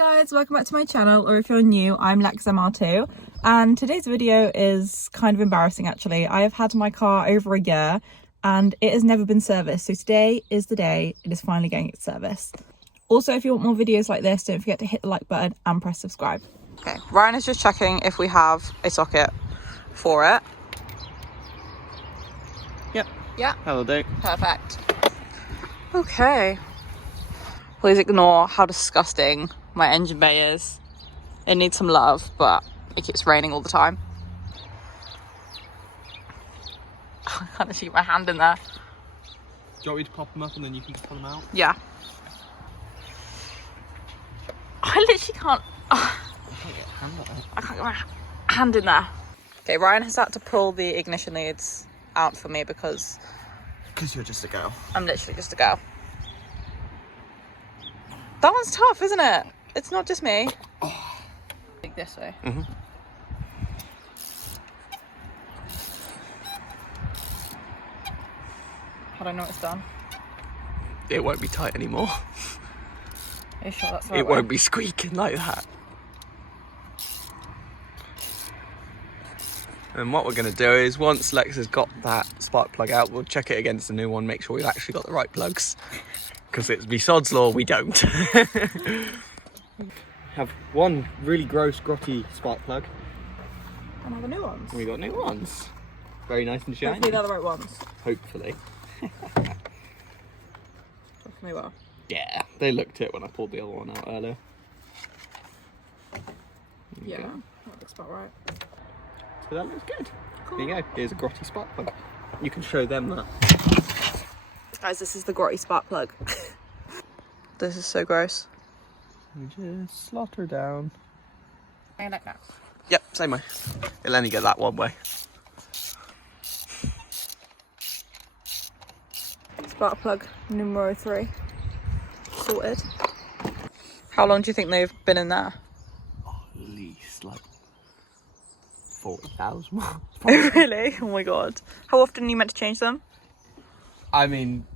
guys, welcome back to my channel, or if you're new, I'm Lex MR2, and today's video is kind of embarrassing actually. I have had my car over a year and it has never been serviced, so today is the day it is finally getting its service. Also, if you want more videos like this, don't forget to hit the like button and press subscribe. Okay, Ryan is just checking if we have a socket for it. Yep. Yeah. That'll do. Perfect. Okay. Please ignore how disgusting my engine bay is. It needs some love, but it keeps raining all the time. I can't actually get my hand in there. Do you want me to pop them up and then you can pull them out? Yeah. I literally can't. I can't get a hand out. I can't get my hand in there. Okay, Ryan has had to pull the ignition leads out for me because you're just a girl. I'm literally just a girl. That one's tough, isn't it? It's not just me. Oh. Like this way. Mm-hmm. How do I know it's done? It won't be tight anymore. Are you sure that's the right It way? won't be squeaking like that. And what we're going to do is, once Lex has got that spark plug out, we'll check it against the new one, make sure we've actually got the right plugs. Because it's be sod's law, we don't. Have one really gross, grotty spark plug. And have the new ones. We got new ones. Very nice and shiny. Hopefully they're the right ones. Hopefully. Definitely will. Yeah, they looked it when I pulled the other one out earlier. Yeah, Okay. that looks about right. So that looks good. Cool. There you go. Here's a grotty spark plug. You can show them that. Guys, this is the grotty spark plug. This is so gross. You just slot her down. Hang on now. Yep, same way. It'll only go that one way. Spark plug numero 3. Sorted. How long do you think they've been in there? Oh, at least like 40,000 miles. Really? Oh my god. How often are you meant to change them? I mean,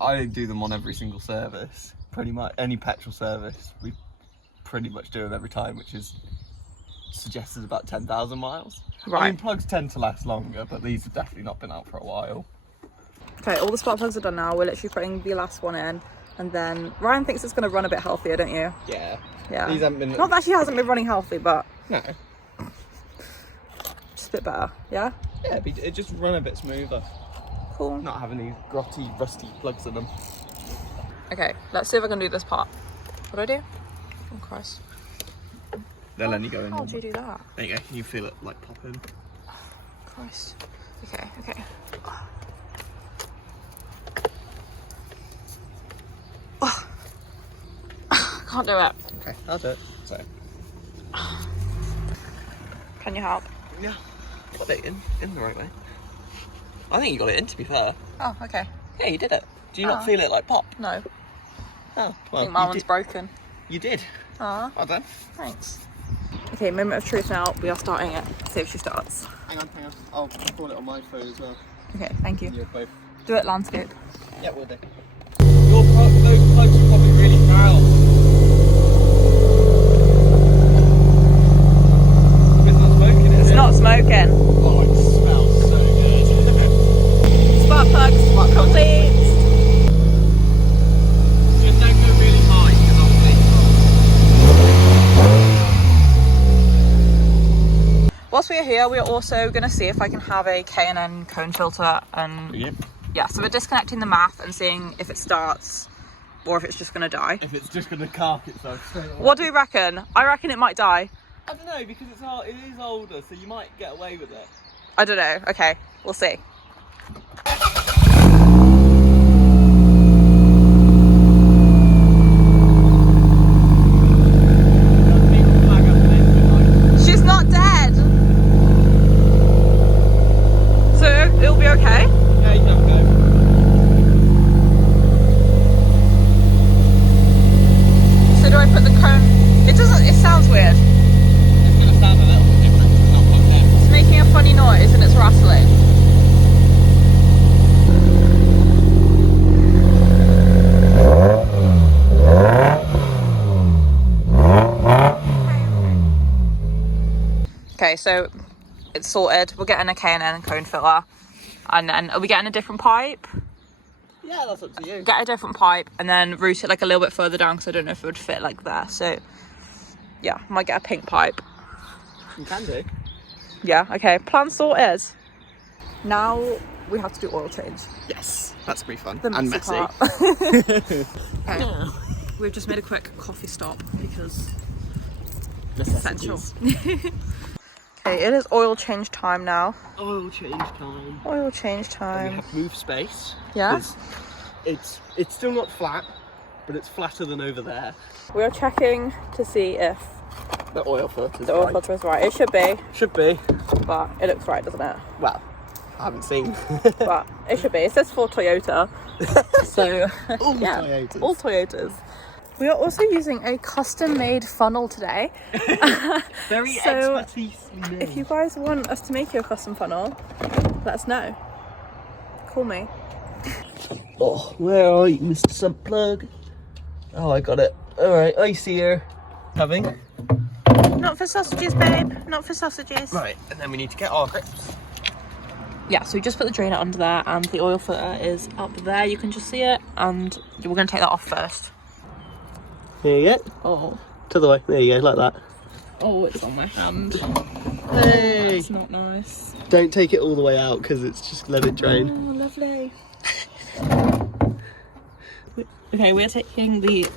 I do them on every single service. Pretty much any petrol service, we pretty much do them every time, which is suggested about 10,000 miles. Right. I mean, plugs tend to last longer, but these have definitely not been out for a while. Okay, all the spark plugs are done now. We're literally putting the last one in, and then Ryan thinks it's going to run a bit healthier, don't you? Yeah. Yeah. These haven't been. Not that she hasn't been running healthy, but No. just a bit better. Yeah. Yeah, it just run a bit smoother. Cool. Not having these grotty, rusty plugs in them. Okay, let's see if I can do this part. What do I do? Oh Christ. They'll only go in. How do you do that? There you go. You feel it like pop in. Christ. Okay, okay. Oh. Can't do it. Okay, I'll do it. So. Can you help? Yeah. Got it in the right way. I think you got it in, to be fair. Oh, okay. Yeah, you did it. Do you not feel it like pop? No. Oh, I well, think my you one's did. broken. You did. Ah, Well done. thanks. Okay, moment of truth now. We are starting it. See if she starts. Hang on. I'll call it on my phone as well. Okay, thank you. You're both. Do it landscape. Yeah, we'll do. Those plugs are probably really foul. It's not smoking, is It's it? not smoking. Oh, it smells so good. Spark plugs complete. Just don't go really high, because I'll Whilst we are here, we are also going to see if I can have a K&N cone filter and Yep. yeah, so we're disconnecting the math and seeing if it starts or if it's just going to die. If it's just going to cark itself straight away. What do we reckon? I reckon it might die. I don't know, because it is older, so you might get away with it. I don't know. Okay, we'll see. She's not dead. So it'll be okay. Yeah, you can have a go. So do I put the cone? It doesn't, it sounds weird. It's going to sound a little bit different, 'cause it's not plugged in. It's making a funny noise and it's rattling. Okay, so it's sorted. We're getting a K&N cone filter. And then, are we getting a different pipe? Yeah, that's up to you. Get a different pipe and then route it like a little bit further down because I don't know if it would fit like there. So, yeah, might get a pink pipe. You can do. Yeah, okay. Plan sorted. Now we have to do oil change. Yes, that's gonna be fun. The And messy messy. part. Okay. We've just made a quick coffee stop because it's essential. Okay, it is oil change time now. Oil change time. Oil change And time. we have to move space. Yeah? 'Cause it's still not flat, but it's flatter than over there. We are checking to see if The oil filter's the oil right. filter is right. It should be, Should be. but it looks right, doesn't it? Well, I haven't seen. But it should be. It says for Toyota. So, All yeah, Toyotas. all Toyotas. We are also using a custom-made funnel today. Very So, expertise. If you guys want us to make you a custom funnel, let us know. Call me. Oh, where are you, Mr. Subplug? Oh, I got it. Alright, I see her. Having. Not for sausages, babe. Not for sausages. Right, and then we need to get our grips. Yeah, so we just put the drainer under there and the oil filter is up there. You can just see it, and we're going to take that off first. Here you go. Oh. To the way. There you go, like that. Oh, it's on my hand. Hey! It's not nice. Don't take it all the way out because it's just let it drain. Oh, lovely. Okay, we're taking the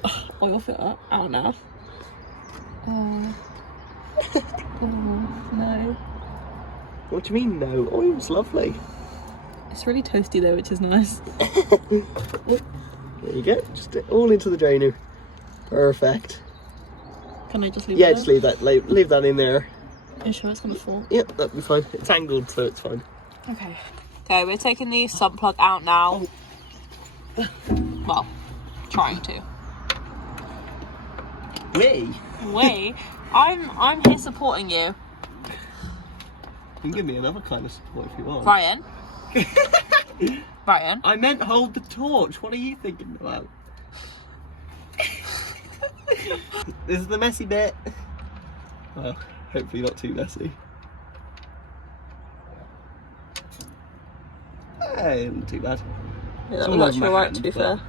oil filter out now. Oh, no. What do you mean no? Oil's lovely. It's really toasty though, which is nice. There you go. Just all into the drainer. Perfect. Can I just leave Yeah, it just there? leave that. Leave that in there. Are you sure it's gonna fall? Yep, that'll be fine. It's angled, so it's fine. Okay. Okay, we're taking the sump plug out now. Well, trying to. I'm here supporting you. You can give me another kind of support if you want. Ryan. Ryan. I meant hold the torch. What are you thinking about? This is the messy bit. Well, hopefully not too messy. Hey, not too bad. Yeah, It's that all was over actually my alright, hand, to be but fair.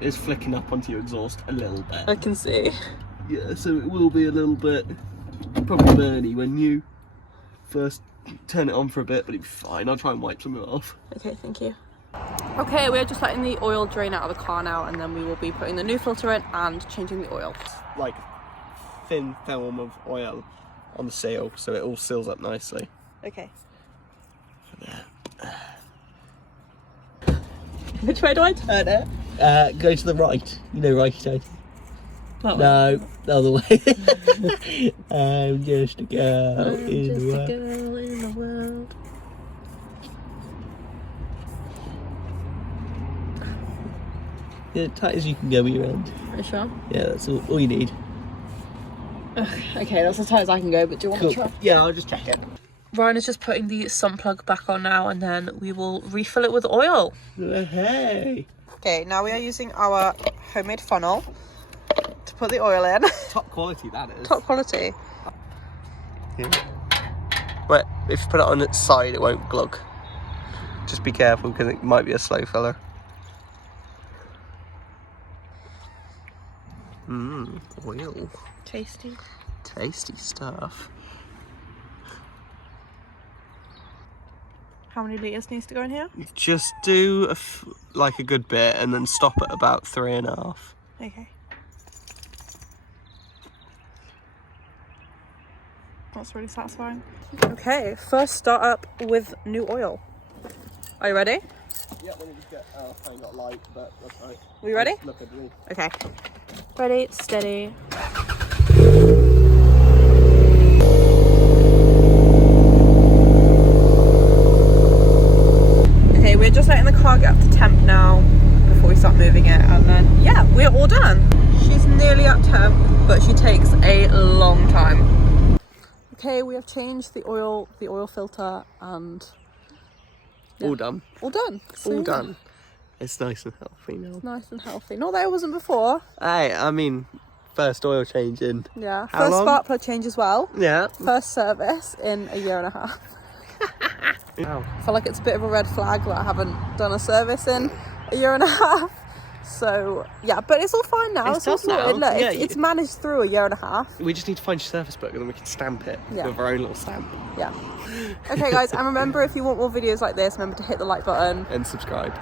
It's flicking up onto your exhaust a little bit. I can see. Yeah, so it will be a little bit probably burny when you first turn it on for a bit, but it'll be fine. I'll try and wipe some of it off. Okay, thank you. Okay, we're just letting the oil drain out of the car now, and then we will be putting the new filter in and changing the oil. Like thin film of oil on the seal, so it all seals up nicely. Okay. Which way do I turn it? Go to the right. You know righty. That way. No, the other way. I'm just a girl in the world. girl in the world. Yeah, tight as you can go with your end. Are you sure? Yeah, that's all you need. Okay, that's as tight as I can go, but do you want Cool. to try? Yeah, I'll just check it. Ryan is just putting the sump plug back on now, and then we will refill it with oil. Hey. Okay, now we are using our homemade funnel to put the oil in. Top quality, that is. Top quality. Yeah. But if you put it on its side, it won't glug. Just be careful because it might be a slow filler. Oil. Tasty. Tasty stuff. How many litres needs to go in here? Just do like a good bit and then stop at about 3.5. Okay. That's really satisfying. Okay, first start up with new oil. Are you ready? Yeah, let me just get, I got light, but that's right. We ready? Look at me. Okay. Ready, steady. Okay, we're just letting the car get up to temp now before we start moving it, and then yeah, we're all done. She's nearly at temp, but she takes a long time. Okay, we have changed the oil filter, and yeah, All done. all done. So, All done. It's nice and healthy now. Nice and healthy. Not that it wasn't before. Hey, I mean, First oil change in. Yeah. How First long? spark plug change as well. Yeah. First service in a year and a half. Wow. I feel like it's a bit of a red flag that I haven't done a service in a year and a half. So yeah, but it's all fine now. It's all done now. sorted. Look, Yeah, it's managed through a year and a half. We just need to find your service book and then we can stamp it with our own little stamp. Yeah. Okay, guys, and remember, if you want more videos like this, remember to hit the like button And subscribe.